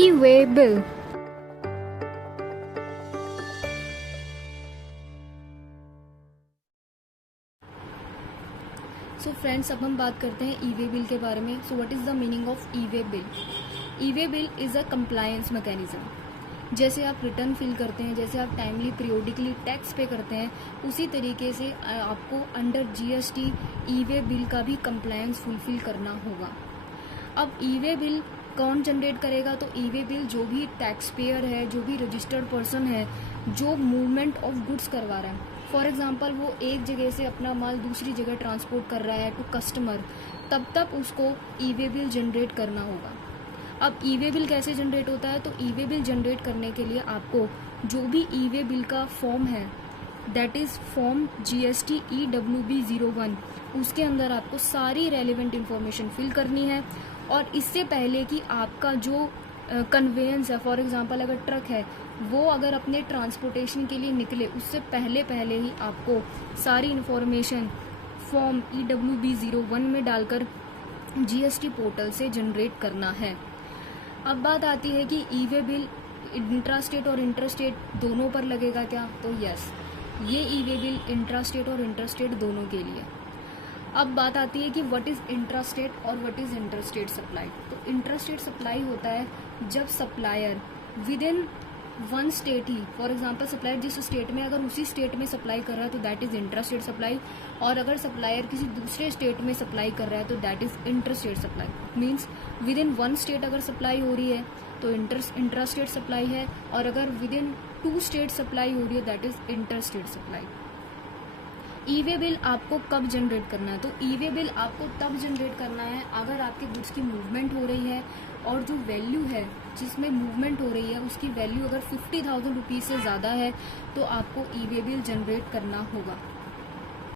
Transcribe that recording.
E-way bill. So friends, अब हम बात करते हैं ई वे बिल के बारे में। So what is the meaning of E way bill? E way bill is a compliance mechanism. जैसे आप रिटर्न फिल करते हैं, जैसे आप टाइमली पीरियोडिकली टैक्स पे करते हैं, उसी तरीके से आपको अंडर जीएसटी ई वे बिल का भी कंप्लायंस फुलफिल करना होगा। अब ई वे बिल कौन जनरेट करेगा? तो ई वे बिल जो भी टैक्स पेयर है, जो भी रजिस्टर्ड पर्सन है, जो मूवमेंट ऑफ गुड्स करवा रहा है, फॉर एग्जाम्पल वो एक जगह से अपना माल दूसरी जगह ट्रांसपोर्ट कर रहा है टू कस्टमर, तब तक उसको ई वे बिल जनरेट करना होगा। अब ई वे बिल कैसे जनरेट होता है? तो ई वे बिल जनरेट करने के लिए आपको जो भी ई वे बिल का फॉर्म है, that is form GST EWB01, उसके अंदर आपको सारी रेलिवेंट इन्फॉर्मेशन फिल करनी है। और इससे पहले कि आपका जो कन्वेंस है, फॉर एग्जांपल अगर ट्रक है, वो अगर अपने ट्रांसपोर्टेशन के लिए निकले, उससे पहले ही आपको सारी इन्फॉर्मेशन फॉर्म EWB01 में डालकर GST पोर्टल से जनरेट करना है। अब बात आती है कि ई वे बिल इंट्रा स्टेट और इंटर स्टेट दोनों पर लगेगा क्या? तो यस, ये ई वे बिल इंट्रा स्टेट और इंटर स्टेट दोनों के लिए। अब बात आती है कि व्हाट इज़ इंट्रा स्टेट और what is inter state supply. तो इंट्रा स्टेट सप्लाई होता है जब supplier with in one state he, for example supplier जिस स्टेट में, अगर उसी स्टेट में सप्लाई कर रहा है तो that is intra state supply, और अगर सप्लायर किसी दूसरे स्टेट में सप्लाई कर रहा है तो that is inter state supply. Means with in one state अगर सप्लाई हो रही है तो इंट्रा स्टेट सप्लाई है, और अगर विद इन 2 स्टेट सप्लाई हो रही है that is inter state supply. E way bill आपको कब जनरेट करना है? तो ई वे बिल आपको तब जनरेट करना है अगर आपके गुड्स की मूवमेंट हो रही है और जो वैल्यू है जिसमें मूवमेंट हो रही है उसकी वैल्यू अगर 50,000 रुपीज़ से ज़्यादा है तो आपको ई वे बिल जनरेट करना होगा।